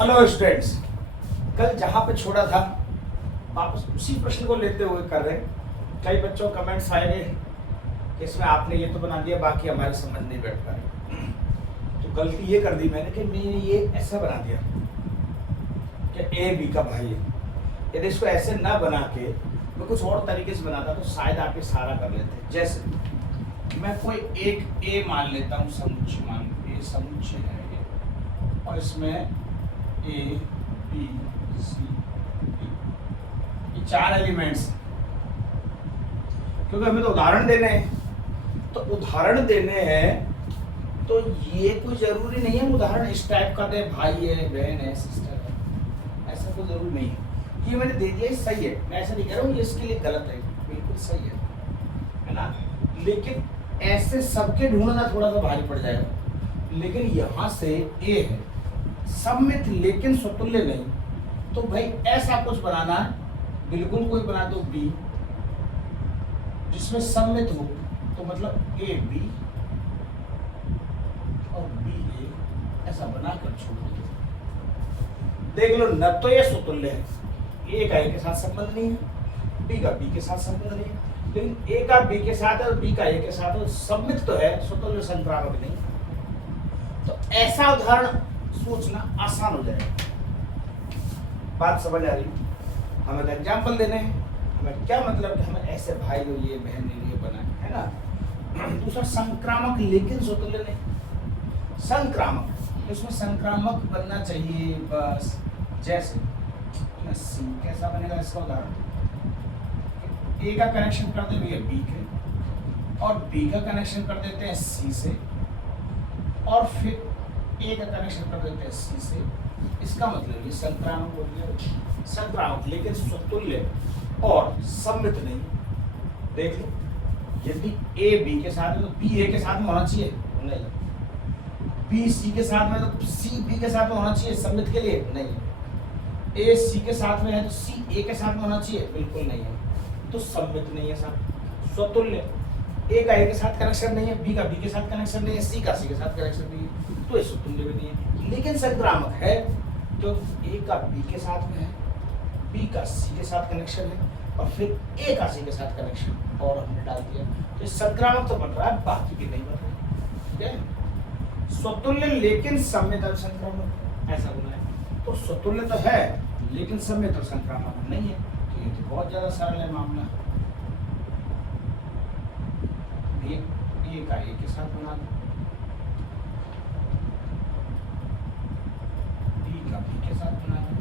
Hello students, कल जहाँ पे छोड़ा था वापस उसी प्रश्न को लेते हुए कर रहे हैं। कई बच्चों कमेंट्स आएंगे कि इसमें आपने ये तो बना दिया, बाकी हमारे समझ नहीं बैठ पा रही। तो गलती ये कर दी मैंने कि मैंने ये ऐसा बना दिया कि ए बी का भाई है। यदि इसको ऐसे ना बना के मैं कुछ और तरीके से बनाता तो शायद आप इशारा कर लेते। जैसे मैं कोई एक ए मान लेता हूँ, समुच्चय मान, ए समुच्चय है ये, और इसमें ए बी सी डी, ये चार एलिमेंट्स। क्योंकि हमें तो उदाहरण देने हैं, तो उदाहरण देने हैं तो ये कोई जरूरी नहीं है उदाहरण इस टाइप का दे, भाई है, बहन है, सिस्टर है, ऐसा कोई जरूरी नहीं है। ये मैंने दे दिया, सही है, मैं ऐसा नहीं कह रहा हूँ ये इसके लिए गलत है, बिल्कुल सही है ना। लेकिन ऐसे सबके ढूंढना थोड़ा सा भारी पड़ जाएगा। लेकिन यहाँ से ए है सममित लेकिन स्वतुल्य नहीं, तो भाई ऐसा कुछ बनाना है, बिल्कुल कोई बना दो बी जिसमें सममित हो, तो मतलब ए बी और बी ए, ऐसा बनाकर छोड़ दो। देख लो, न तो ये स्वतुल्य है, ए का ए के साथ संबंध नहीं है, बी का बी के साथ संबंध नहीं है, लेकिन ए का बी के साथ है और बी का ए के साथ है, सममित तो है, स्वतुल्य संक्रामक नहीं। तो ऐसा उदाहरण सोचना आसान हो जाएगा। बात समझ आ रही? हमें तो एग्जाम्पल देने हैं, हमें क्या मतलब कि हमें ऐसे भाई हो, ये बहन ने ये बना है ना। दूसरा संक्रामक लेकिन स्वतंत्र नहीं, संक्रामक, इसमें संक्रामक बनना चाहिए बस। जैसे सी कैसा बनेगा, इसका उदाहरण ए का कनेक्शन कर दे भैया बी के, और बी का कनेक्शन कर देते हैं सी से, और फिर ए का कनेक्शन कर देते हैं सी से। इसका मतलब ये संक्रामक हो गया, संक्रामक लेकिन स्वतुल्य और सममित नहीं। देख लो, यदि ए बी के साथ है तो बी ए के साथ में होना चाहिए, नहीं। बी सी के साथ में तो सी बी के साथ में होना चाहिए, सममित के लिए नहीं। ए सी के साथ में है तो सी ए के साथ में होना चाहिए, बिल्कुल नहीं है, तो सममित नहीं है साहब। स्वतुल्य, ए का ए के साथ कनेक्शन नहीं है, बी का बी के साथ कनेक्शन नहीं है, सी का सी के साथ कनेक्शन नहीं है, तो ये स्वतुल्य भी नहीं है। लेकिन संक्रामक है तो ए का बी के साथ में है, बी का सी के साथ कनेक्शन है, और फिर ए का सी के साथ कनेक्शन और हमने डाल दिया, तो संक्रामक तो बन रहा है, बाकी भी नहीं बन रहा। ठीक है, स्वतुल्य लेकिन सममित और संक्रामक ऐसा बोला है। तो स्वतुल्य तो है लेकिन सममित और संक्रामक नहीं है, तो ये तो बहुत ज्यादा सरल है मामला। ए का ए के साथ बना दो, बी का बी के साथ बना दो,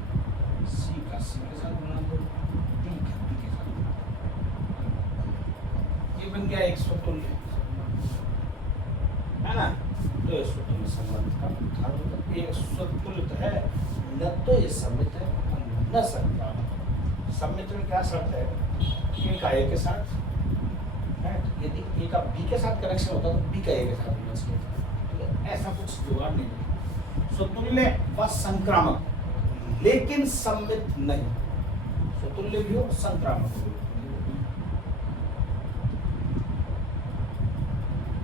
सी का सी के साथ बना दो, डी का डी के साथ बना दो। ये बन गया एक स्वतुल्य, है ना। तो ये स्वतुल्य संबंध का उदाहरण होता है। एक स्वतुल्य तो है, न तो ये सममित है न संक्रामक। सममित में क्या शर्त है, ए का ए के साथ है, यदि ए का बी के साथ कनेक्शन होता तो बी का ए के साथ होना चाहिए, तो ऐसा कुछ जुगाड़ नहीं है। स्वतुल्य व संक्रामक लेकिन सममित नहीं, स्वतुल्य भी हो संक्रामक भी हो।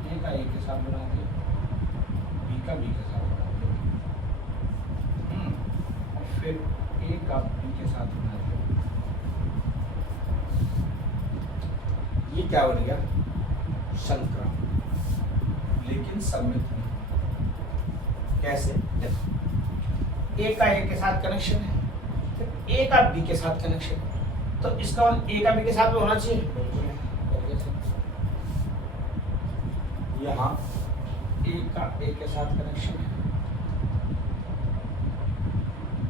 ए का ए के साथ बना दिया, बी का बी के साथ बना दिया, और फिर ए का बी के साथ बना दिया। ये क्या बन गया, संक्रामक लेकिन सममित नहीं। कैसे, देखो, ए का ए के साथ कनेक्शन है, फिर ए का बी के साथ कनेक्शन है, तो इसका ए का बी के साथ में होना चाहिए, बिल्कुल है। यहाँ ए का ए के साथ कनेक्शन है,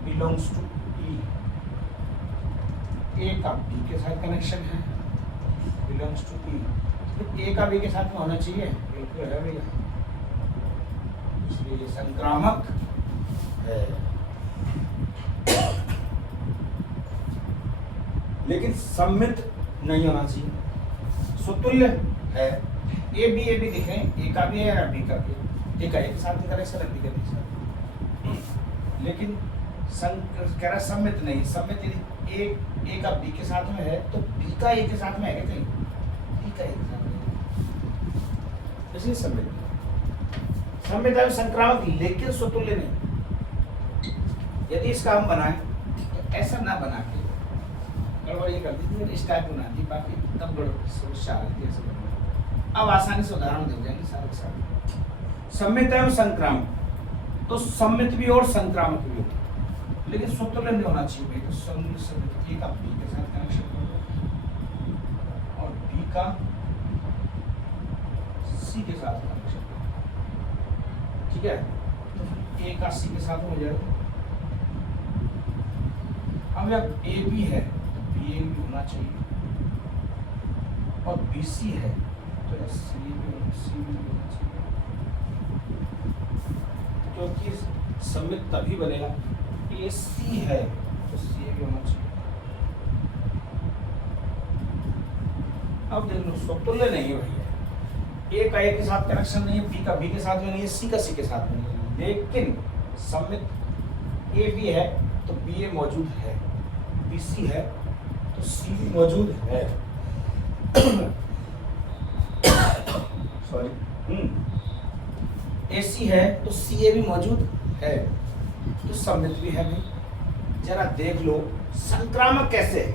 बिलोंग्स टू ई, ए का बी के साथ कनेक्शन है, बिलोंग्स टू ई, तो ए का बी के साथ में होना चाहिए, बिल्कुल है भैया, इसलिए ये संक्रामक है। लेकिन सममित नहीं होना चाहिए। स्वतुल्य है, ए बी दिखें, ए का भी है और बी का भी है, ए का ए के साथ कनेक्शन है, बी का बी के साथ, लेकिन कह रहा सम्मित नहीं। सम्मित यदि ए का बी के साथ में है तो बी का ए के साथ में है क्या, कहीं बी का ए के साथ में, इसलिए सम्मित। सम्मित है संक्रामक लेकिन स्वतुल्य नहीं। यदि इसका हम बनाए तो ऐसा ना बना के गड़बड़ ये कर दी थी, इस टाइप बना दी, बाकी तब गड़बड़ समस्या आ रही थी ऐसे बनना। अब आसानी से उदाहरण दे जाएंगे सारे के सारे। सम्मित एवं संक्रामक, तो सम्मित भी और संक्रामक भी होता है, लेकिन स्वतुल्य नहीं होना चाहिए भाई। तो सम्मित ए का बी के साथ कनेक्शन कर दो और बी का सी के साथ कनेक्शन, ठीक है। तो ए का सी के साथ हो जाएगा। अब जब ए बी है तो बी ए भी होना चाहिए, और बी सी है तो सी भी होना चाहिए, क्योंकि सम्मित तभी बनेगा ए सी है तो सी भी होना चाहिए। अब देख लो स्वतुल्य नहीं है भैया, ए का ए के साथ कनेक्शन नहीं है, बी का बी के साथ में नहीं है, सी का सी के साथ में नहीं है, लेकिन सम्मित ए बी है तो बी ए मौजूद है, बी सी है तो सी भी मौजूद है। सॉरी, ए सी है तो सी ए भी मौजूद है, तो सम्मित भी है भाई। जरा देख लो संक्रामक कैसे है,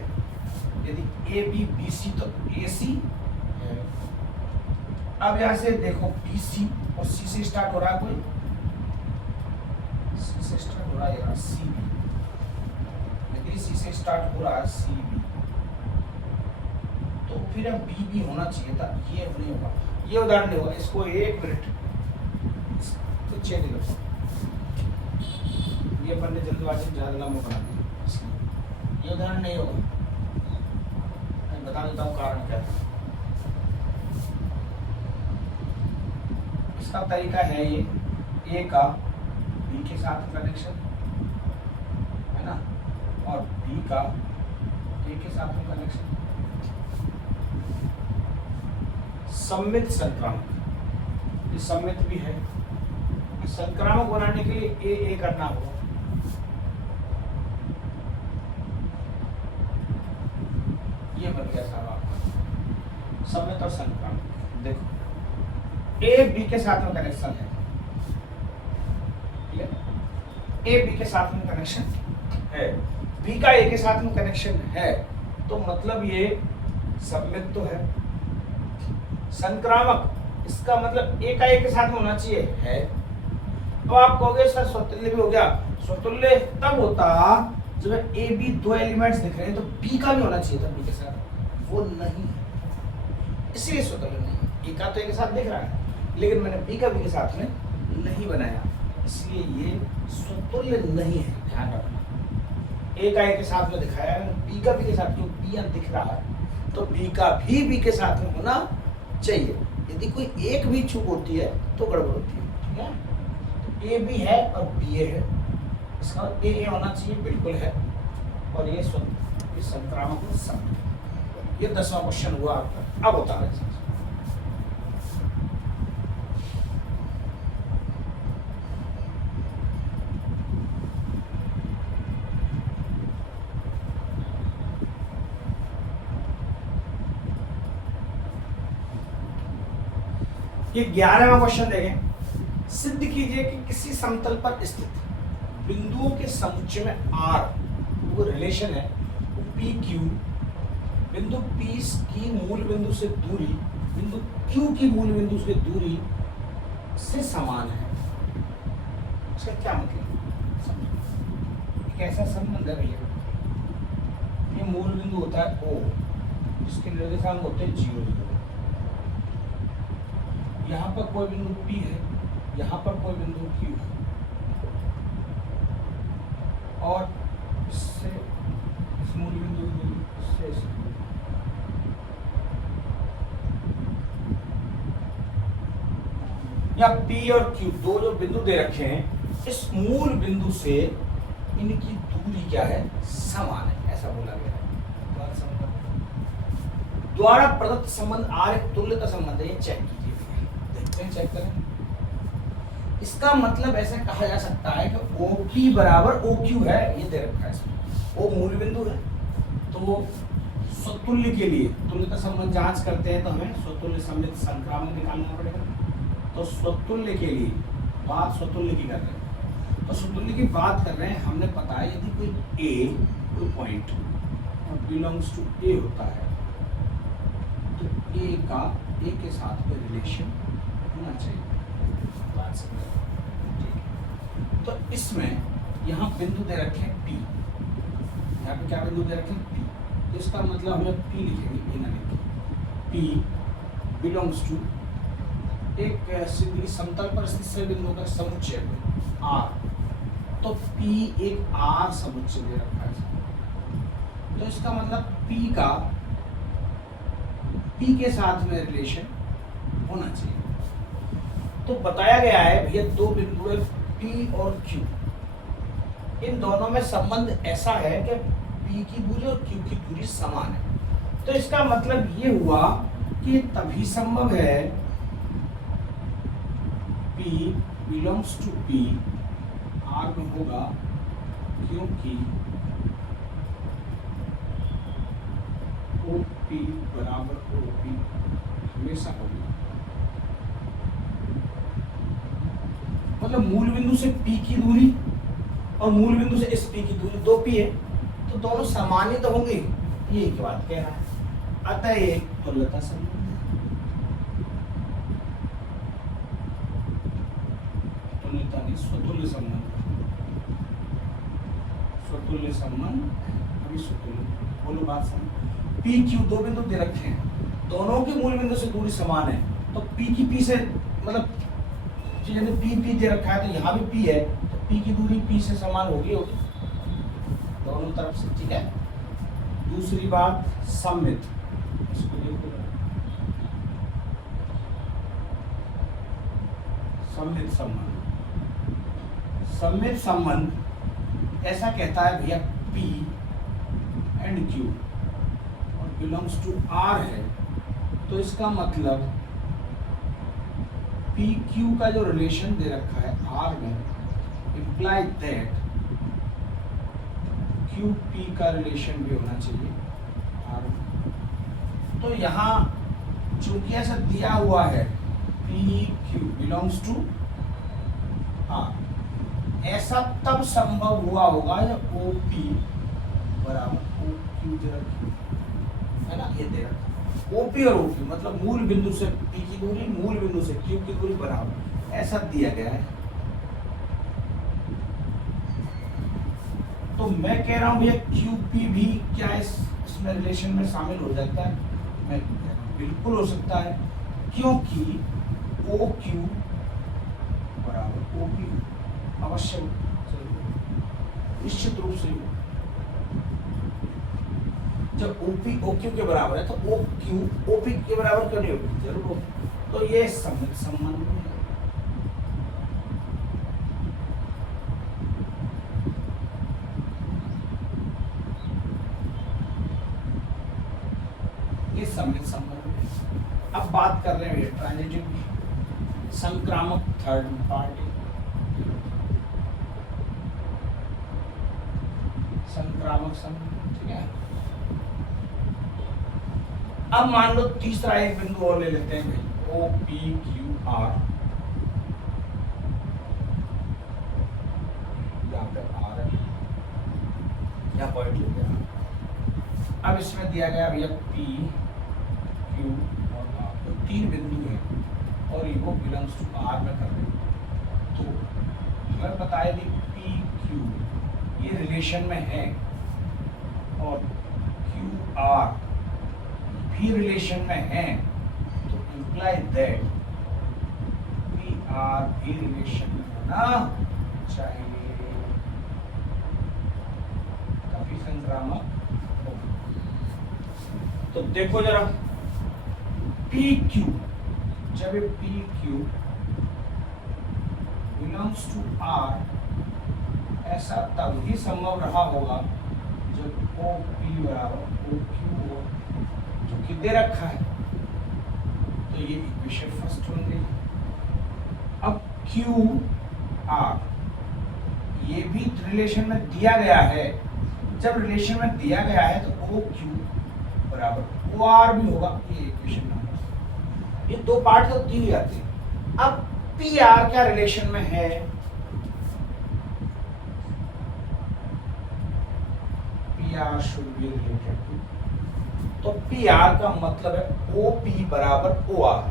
यदि ए बी बी सी तो ए सी है। अब यहां से देखो बी सी और सी से स्टार्ट हो रहा है, कोई सी से स्टार्ट हो रहा है यार, सी बी, यदि सी से स्टार्ट हो रहा है सी बी, तो फिर अब बी भी होना चाहिए था, ये नहीं होगा, ये उदाहरण नहीं होगा। इसको एक मिनट तो चेक लो, ये अपन ने जल्दबाजी ज्यादा लंबा बना दिया, ये उदाहरण नहीं होगा। मैं बता देता हूँ कारण क्या है। इसका तरीका है ये, ए का बी के साथ कनेक्शन है ना, और बी का ए के साथ में कनेक्शन। सम्मित संक्रामक, ये सम्मित भी है, संक्रामक बनाने के लिए ए करना होगा। ये बन गया सारा आपका सम्मित और संक्रामक। देखो ए बी के साथ में कनेक्शन है, ए बी के साथ में कनेक्शन है, बी का ए के साथ में कनेक्शन है, तो मतलब ये सम्मित तो है। संक्रामक इसका मतलब ए का ए के साथ में होना चाहिए है। तो आप कहोगे सर स्वतुल्य भी हो गया, स्वतुल्य तब होता जब ए बी दो एलिमेंट्स दिख रहे हैं तो बी का भी होना चाहिए था बी के साथ, वो नहीं है, इसलिए स्वतुल्य नहीं है। ए का तो ए के साथ दिख रहा है, लेकिन मैंने बी का बी के साथ में नहीं बनाया, इसलिए ये स्वतुल्य नहीं है। ध्यान रखना, ए का ए के साथ में दिखाया है, बी का बी के साथ, क्यों बी यहाँ दिख रहा है तो बी का भी बी के साथ में होना चाहिए। यदि कोई एक भी चूक होती है तो गड़बड़ होती है, ठीक है। ए भी है और बी ए है, इसका ए होना चाहिए, बिल्कुल है, और ये संक्रामक सम्मित। ये 10वां क्वेश्चन हुआ आपका। अब होता है ये 11वां क्वेश्चन देखें। सिद्ध कीजिए कि किसी समतल पर स्थित बिंदुओं के समुच्चय में आर, वो रिलेशन है, पी क्यू, बिंदु पी की मूल बिंदु से दूरी बिंदु क्यू की मूल बिंदु से दूरी से समान है। इसका क्या मतलब? एक ऐसा संबंध है भैया, ये मूल बिंदु होता है ओ, जिसके निर्देशांक होते हैं 0 0। यहाँ पर कोई बिंदु P है, यहाँ पर कोई बिंदु Q है, और इससे इस मूल बिंदु से या P और Q दो जो बिंदु दे रखे हैं, इस मूल बिंदु से इनकी दूरी क्या है? समान है, ऐसा बोला गया है। द्वारा प्रदत्त संबंध आर एक तुल्यता संबंध है, ये चेक कीजिए, देखते हैं, चेक करें। इसका मतलब ऐसे कहा जा सकता है कि OP बराबर OQ है, ये दे रखा है इसमें। O मूल बिंदु है, तो स्वतुल्य के लिए तुल्यता संबंध जांच करते हैं तो हमें स्वतुल्य सम्मित संक्रामक निकालना पड़ेगा। तो स्वतुल्य के लिए बात स्वतुल्य की कर रहे हैं, तो सुतुल्य की बात कर रहे हैं, हमने पता है यदि कोई ए कोई पॉइंट और बिलोंग्स टू ए होता है तो ए का ए के साथ में रिलेशन होना चाहिए। बात समझ, ठीक है। तो इसमें यहाँ बिंदु दे रखे हैं P, यहाँ पे क्या बिंदु दे रखे हैं P, तो इसका मतलब हमें P लिखेंगे, ए ना लिखेंगे। P बिलोंग्स टू एक सीधी समतल पर स्थित सभी बिंदुओं का समुच्चय R, तो P एक R समुच्चय दे रखा है, तो इसका मतलब P का P के साथ में रिलेशन होना चाहिए। तो बताया गया है भैया दो बिंदु है P और Q, इन दोनों में संबंध ऐसा है कि P की दूरी और Q की दूरी समान है। तो इसका मतलब ये हुआ कि तभी संभव है P belongs to P R में होगा, क्योंकि OP बराबर OP हमेशा होगी। मतलब मूल बिंदु से P की दूरी और मूल बिंदु से इस P की दूरी 2P है, तो दोनों समान ही तो होंगे, ये एक बात कह रहा है। अतः ये तुल्यता संबंध है, तुल्यता नहीं स्वतुल्य संबंध, स्वतुल्य संबंध, अभी स्वतुल्य, बोलो बात समझ। P Q दो बिंदु दे रखे हैं, दोनों के मूल बिंदु से दूरी समान है, तो P की P से मतलब जैसे P दे रखा है तो यहाँ भी P है, तो P की दूरी P से समान होगी दोनों तरफ से, ठीक है। दूसरी बात सममित, इसको देखो, सममित संबंध, सममित संबंध ऐसा कहता है भैया P एंड Q और बिलोंग्स टू R है, तो इसका मतलब P Q का जो रिलेशन दे रखा है R में, इम्प्लाई दैट Q P का रिलेशन भी होना चाहिए R में। तो यहाँ चूंकि ऐसा दिया हुआ है P Q belongs to R, ऐसा तब संभव हुआ होगा जब OP बराबर OQ दे रखी है ना, ये दे रखा OP और OQ मतलब मूल बिंदु से P की दूरी, मूल बिंदु से Q की दूरी बराबर, ऐसा दिया गया है। तो मैं कह रहा हूं भैया QP भी क्या इसमें रिलेशन में शामिल हो जाता है, मैं कह रहा हूं बिल्कुल हो सकता है, क्योंकि OQ बराबर OP अवश्य निश्चित रूप से जब OP OQ के बराबर है तो OQ OP के बराबर क्यों नहीं होगी, जरूर हो। तो ये सममित संबंध है। ये सममित संबंध है। अब बात कर रहे हैं ट्रांजिटिव संक्रामक थर्ड पार्टी, संक्रामक संबंध, ठीक है। अब मान लो तीसरा एक बिंदु और ले लेते हैं भाई, OPQR, यहाँ पे R है, यहाँ पॉइंट लेते हैं। अब इसमें दिया गया भैया P Q और R, तो तीन बिंदु हैं और ये वो बिलोंग्स टू R में कर रहे हैं। तो हमें पता है कि P Q ये रिलेशन में है और QR भी रिलेशन में है, तो इम्प्लाई दैट PR भी रिलेशन में होना चाहिए, तभी संक्रामक होगा। तो देखो जरा PQ, जब ये PQ बिलोंग्स टू R, ऐसा तभी संभव रहा होगा जब OP बराबर OQ हो, जो कि दे रखा है, तो ये इक्वेशन फर्स्ट बन गई। अब QR ये भी रिलेशन में दिया गया है, जब रिलेशन में दिया गया है तो OQ बराबर OR भी होगा, ये इक्वेशन नंबर, ये दो पार्ट तो दी जाती है। अब PR क्या रिलेशन में है, R should be related to, तो पी आर का मतलब है ओ पी बराबर O R,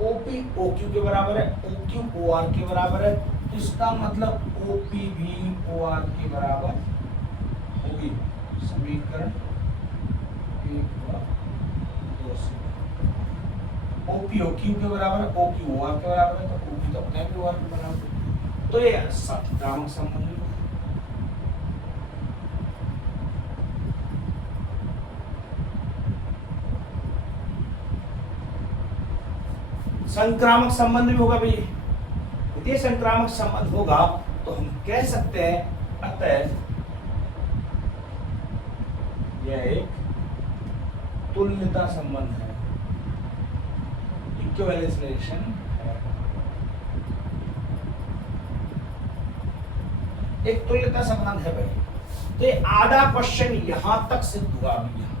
O P O Q के बराबर है, ओ क्यू ओ आर के बराबर है, तो इसका मतलब ओ पी भी ओ आर के बराबर होगी। समीकरण 1 व 2 से ओ पी ओ क्यू के बराबर है, ओ क्यू ओ आर के बराबर है, तो ओ पी तो अपने भी ओ आर के बराबर है, तो ये संक्रामक संबंध है। संक्रामक संबंध भी होगा भाई, यदि संक्रामक संबंध होगा तो हम कह सकते हैं अतः यह एक तुल्यता संबंध है, इक्विवेलेंस रिलेशन है, एक तुल्यता संबंध है भाई। तो ये आधा क्वेश्चन यहां तक सिद्ध हुआ, अभी यहां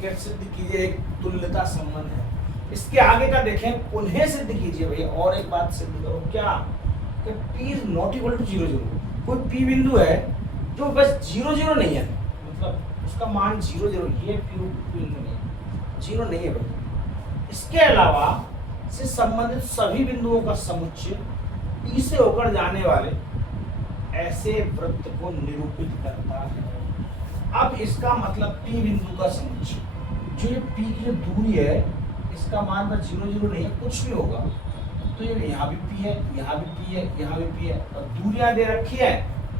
क्या सिद्ध कीजिए एक तुल्यता संबंध है। इसके आगे का देखें, उन्हें सिद्ध कीजिए भैया, और एक बात सिद्ध करो, क्या कि P is not equal to 0 0। कोई P बिंदु है जो बस 0 0 नहीं है, मतलब उसका मान 0 0, ये P बिंदु नहीं है, 0 नहीं है भाई। इसके अलावा से संबंधित सभी बिंदुओं का समुच्चय P से होकर जाने वाले ऐसे वृत्त को निरूपित करता है। अब इसका मतलब P बिंदु का समुच्चय, जो ये P की जो दूरी है, इसका मान बस 0 0 नहीं है, कुछ भी होगा, तो ये यहाँ भी P है, यहाँ भी P है, यहाँ भी P है, और दूरियां दे रखी है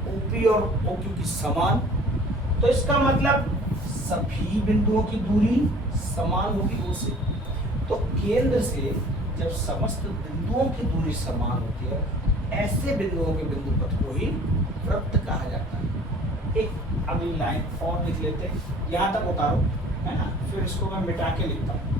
OP और OQ की समान, तो इसका मतलब सभी बिंदुओं की दूरी समान होगी O से। तो केंद्र से जब समस्त बिंदुओं की दूरी समान होती है, ऐसे बिंदुओं के बिंदु पथ को ही वृत्त कहा जाता है। एक अगली लाइन और लिख लेते हैं, यहाँ तक उतारो है ना, फिर इसको मैं मिटा के लिखता हूँ।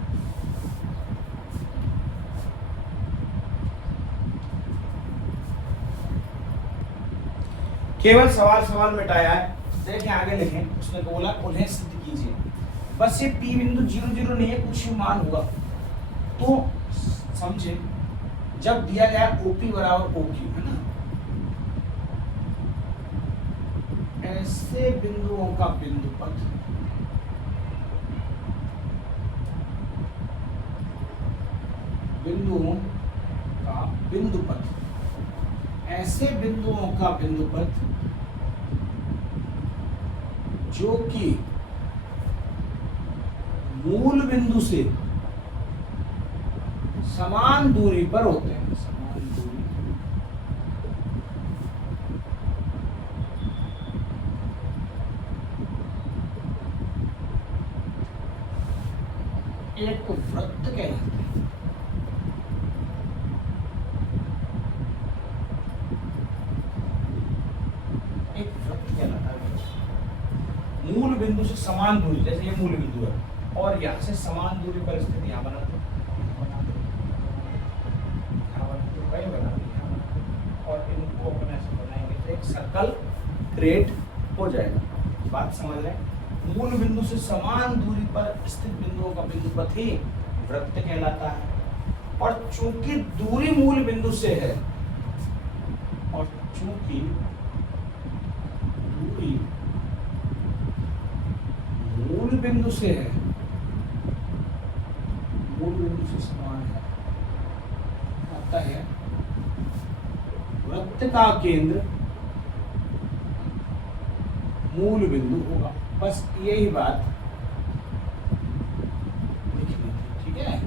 केवल सवाल मिटाया है, देखें आगे लिखें, उसने बोला उन्हें सिद्ध कीजिए। बस ये P बिंदु 0 0 नहीं है, कुछ भी मान होगा, तो समझे जब दिया गया OP बराबर OQ है ना, ऐसे बिंदुओं का बिंदु पथ ऐसे बिंदुओं का बिंदु पथ जो कि मूल बिंदु से समान दूरी पर होते हैं, समान दूरी एक वृत्त कहलाते हैं। एक वृत्त कहलाता है, मूल बिंदु से समान दूरी, जैसे ये मूल बिंदु है और यहाँ से समान दूरी पर स्थित यहाँ बना दो, और इनको अपने से बनाएंगे तो एक सर्कल क्रिएट हो जाएगा। बात समझ रहे हैं? मूल बिंदु से समान दूरी पर स्थित बिंदुओं का बिंदु पथ ही वृत्त कहलाता है। और चूंकि दूरी मूल बिंदु से है, और चूंकि दूरी मूल बिंदु से है, मूल बिंदु से समान है, आता है वृत्त का केंद्र मूल बिंदु होगा। बस यही बात लिखनी थी, ठीक है।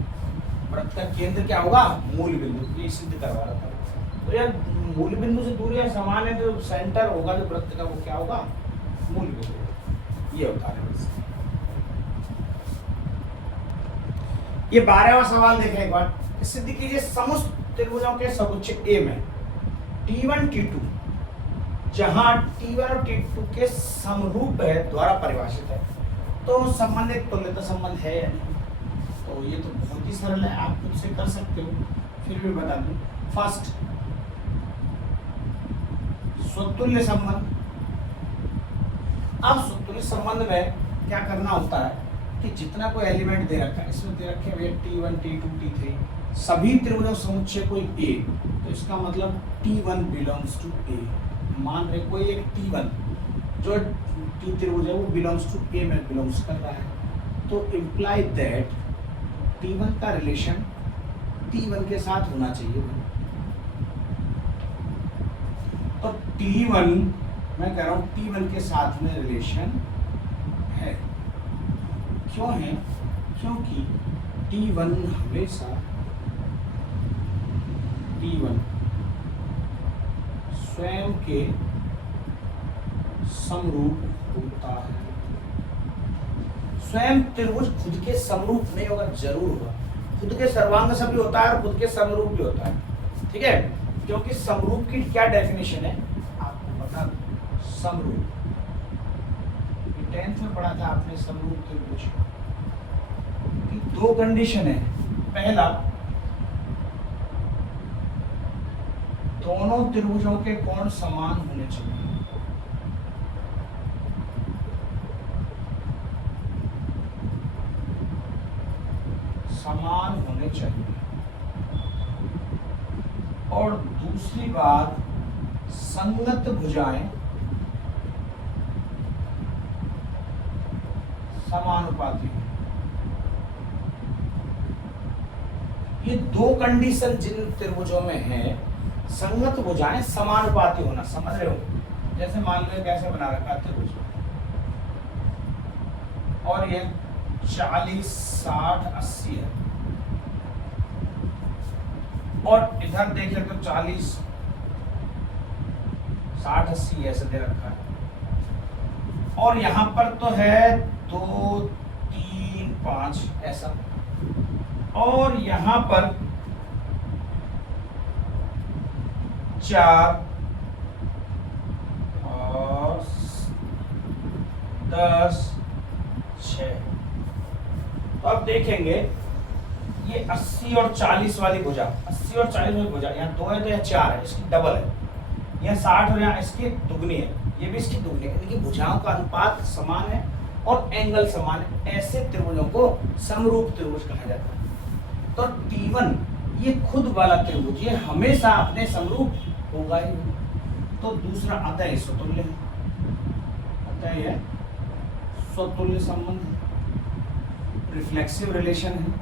वृत्त का केंद्र क्या होगा? मूल बिंदु, ये सिद्ध करवा रहा था। तो यार मूल बिंदु से दूरियां समान है, तो सेंटर होगा जो वृत्त का, वो क्या होगा? मूल बिंदु। ये होता है। ये 12वां सवाल देखें एक बार, सिद्ध कीजिए समस्त त्रिभुजों के समुच्चय A में T1 T2 जहां T1 और T2 के समरूप है द्वारा परिभाषित है, तो संबंध एक तुल्यता संबंध है या नहीं? तो ये तो बहुत ही सरल है, आप खुद से कर सकते हो, फिर भी बता दूं। फर्स्ट, स्वतुल्य संबंध। अब स्वतुल्य संबंध में क्या करना होता है कि जितना कोई एलिमेंट दे रखा है, इसमें दे रखे हुए T1 T2 T3 सभी त्रिभुजों समुच्चय कोई A, तो इसका मतलब T1 बिलोंग्स टू A। मान रहे कोई एक T1 जो टी त्रिभुज है वो बिलोंग्स टू ए में बिलोंग्स कर रहा है, तो इम्प्लाई दैट T1 का रिलेशन T1 के साथ होना चाहिए। तो T1 मैं कह रहा हूं T1 के साथ में रिलेशन है। क्यों है? क्योंकि T1 हमेशा T1 स्वयं के समरूप होता है। स्वयं त्रिभुज खुद के समरूप नहीं होगा, जरूर होगा। खुद के सर्वांग भी होता है और खुद के समरूप भी होता है, ठीक है। क्योंकि समरूप की क्या डेफिनेशन है आपको पता? समरूप 10th में पढ़ा था आपने समरूप त्रिभुज की दो कंडीशन है। पहला, दोनों त्रिभुजों के कोण समान होने चाहिए। समान होने चाहिए। और दूसरी बात, संगत भुजाएं समानुपाती। ये दो कंडीशन जिन त्रिभुजों में है, संगत भुजाएं समानुपाती होना, समझ रहे हो? जैसे मान लो कैसे बना रखा त्रिभुज, और ये 40 60 80 है, और इधर देखें तो 40 60 80 ऐसे दे रखा है, और यहां पर तो है 2 3 5 ऐसा, और यहां पर 4 और 10 6। तो अब देखेंगे ये 80 और 40 वाली भुजा, 80 और 40 वाली भुजा, यहाँ 2 है तो यहाँ 4 है, इसकी डबल है। यहाँ 60 और यहाँ इसकी दुगनी है, ये भी इसकी दुगनी है। यानी कि भुजाओं का अनुपात समान है और एंगल समान है। ऐसे त्रिभुजों को समरूप त्रिभुज कहा जाता है। तो T1 ये खुद वाला त्रिभुज, ये हमेशा अपने समरूप होगा ही। तो दूसरा अतः स्वतुल्य है, अतः है स्वतुल्य संबंध, रिफ्लेक्सिव रिलेशन है।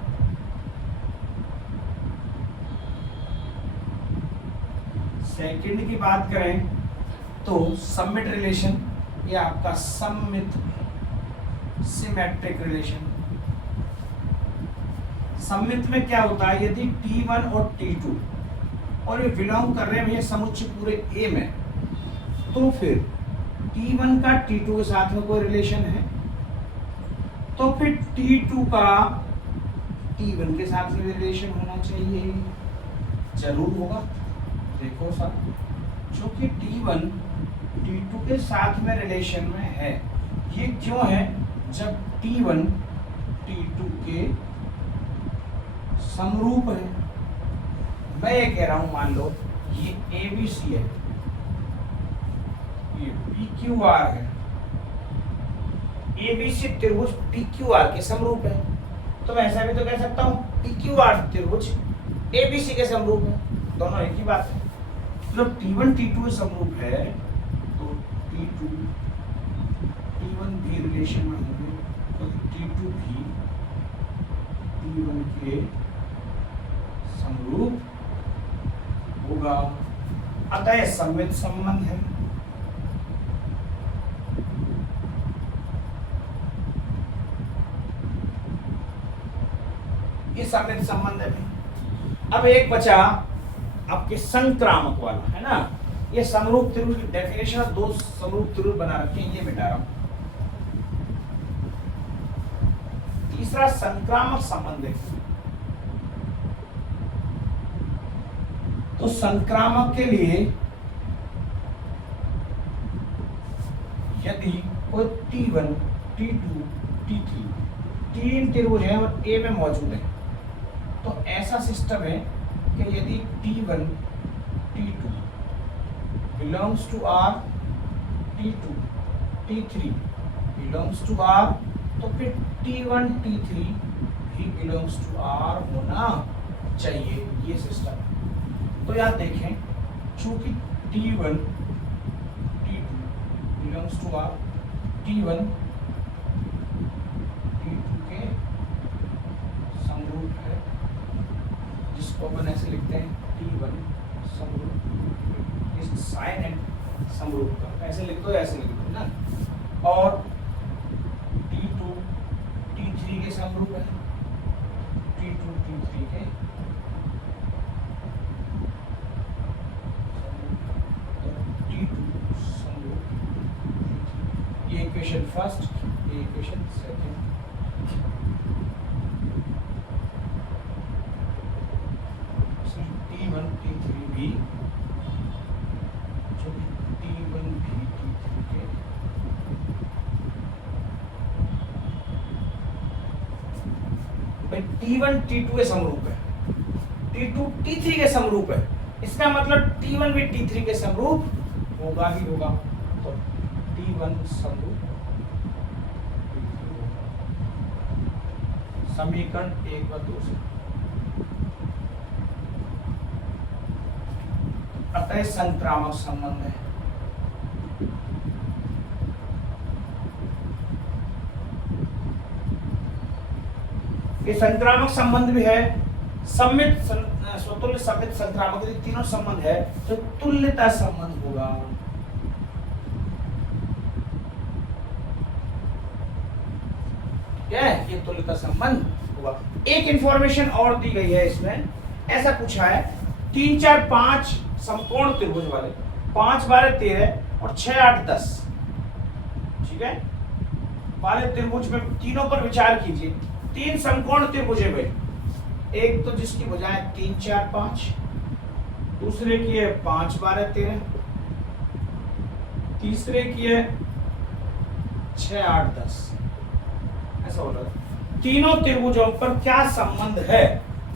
सेकंड की बात करें तो समिट रिलेशन, ये आपका सममित सिमेट्रिक रिलेशन। सममित में क्या होता है? यदि T1 और T2 और ये बिलोंग कर रहे हैं भैया समुच्चय पूरे A में, तो फिर T1 का T2 के साथ में कोई रिलेशन है, तो फिर T2 का T1 के साथ में रिलेशन होना चाहिए, जरूर होगा। देखो सर, जो कि T1 T2 के साथ में रिलेशन में है, ये क्यों है? जब T1 T2 के समरूप है। मैं ये कह रहा हूं, मान लो ये ABC है, ये PQR है, ABC त्रिभुज PQR के समरूप है, तो मैं ऐसा भी तो कह सकता हूं PQR त्रिभुज ABC के समरूप है। दोनों एक ही बात है। जब T1 T2 समरूप है तो T2 T1 भी रिलेशन में होंगे, तो T2 भी T1 के समरूप होगा। अतः सममित संबंध है। ये सममित संबंध है। अब एक बचा आपके संक्रामक वाला, है ना? ये समरूप त्रिभुज की डेफिनेशन, दो समरूप त्रिभुज बना रखे हैं, ये मिटा रहा हूं। तीसरा संक्रामक संबंध है। तो संक्रामक के लिए यदि कोई T1 T2 T3 तीन त्रिभुज हैं और A में मौजूद है, तो ऐसा सिस्टम है कि यदि T1 T2 belongs to R, T2 T3 belongs to R, तो फिर T1 T3 भी belongs to R होना चाहिए। ये सिस्टम। तो यार देखें, चूंकि T1 T2 belongs to are T1 T2 के समरूप है, जिसको अपन ऐसे लिखते हैं T1 समरूप, इस साइन एंड समरूप का ऐसे लिख दो, ऐसे लिख दो ना। और T2 T3 के समरूप है, T2 T3 के T2 समरूप, ये इक्वेशन फर्स्ट, ये इक्वेशन सेकंड। T1 T3 भी जो T1 भी T3 के भाई T1 T2 के समरूप है, T2 T3 के समरूप है, इसका मतलब T1 भी T3 के समरूप होगा ही होगा। तो T1 समरूप T3 होगा, समीकरण 1 व 2 से। अतः संक्रामक संबंध है। ये संक्रामक संबंध भी है, सम्मित स्वतुल्य सम्मित संक्रामक, ये तीनों संबंध है तो तुल्यता संबंध होगा। क्या है ये तुल्यता संबंध होगा। एक इंफॉर्मेशन और दी गई है इसमें, ऐसा पूछा है 3 4 5 समकोण त्रिभुज वाले 5 12 13 और 6 8 10, ठीक है, वाले त्रिभुज में तीनों पर विचार कीजिए। 3 समकोण त्रिभुज है भाई, एक तो जिसकी भुजाएं 3 4 5, दूसरे की है 5 12 13, तीसरे की है 6 8 10, ऐसा हो रहा है। तीनों त्रिभुजों पर क्या संबंध है,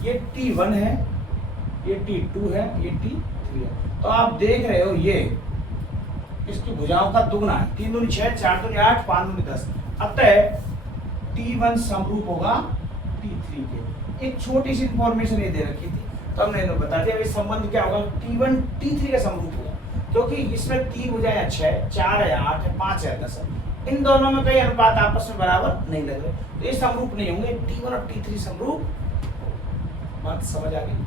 ये T1 है, ये T2 है, ये T3 है। तो आप देख रहे हो ये इसकी भुजाओं का दुगना है, 3 दूनी 6 4 दूनी 8 5 दूनी 10, अतः T1 समरूप होगा T3 के। एक छोटी सी इंफॉर्मेशन ये दे रखी थी तो हमने इन्हें बता दिया, इस संबंध क्या होगा, T1 T3 का समरूप होगा, क्योंकि इसमें 3 भुजाएं 6 है, 4 है, 8 है, 5 है, 10 है, इन दोनों में कई अनुपात आपस में बराबर नहीं लग रहे, तो ये समरूप नहीं होंगे। T1 और T3 समरूप, बात समझ आ गई।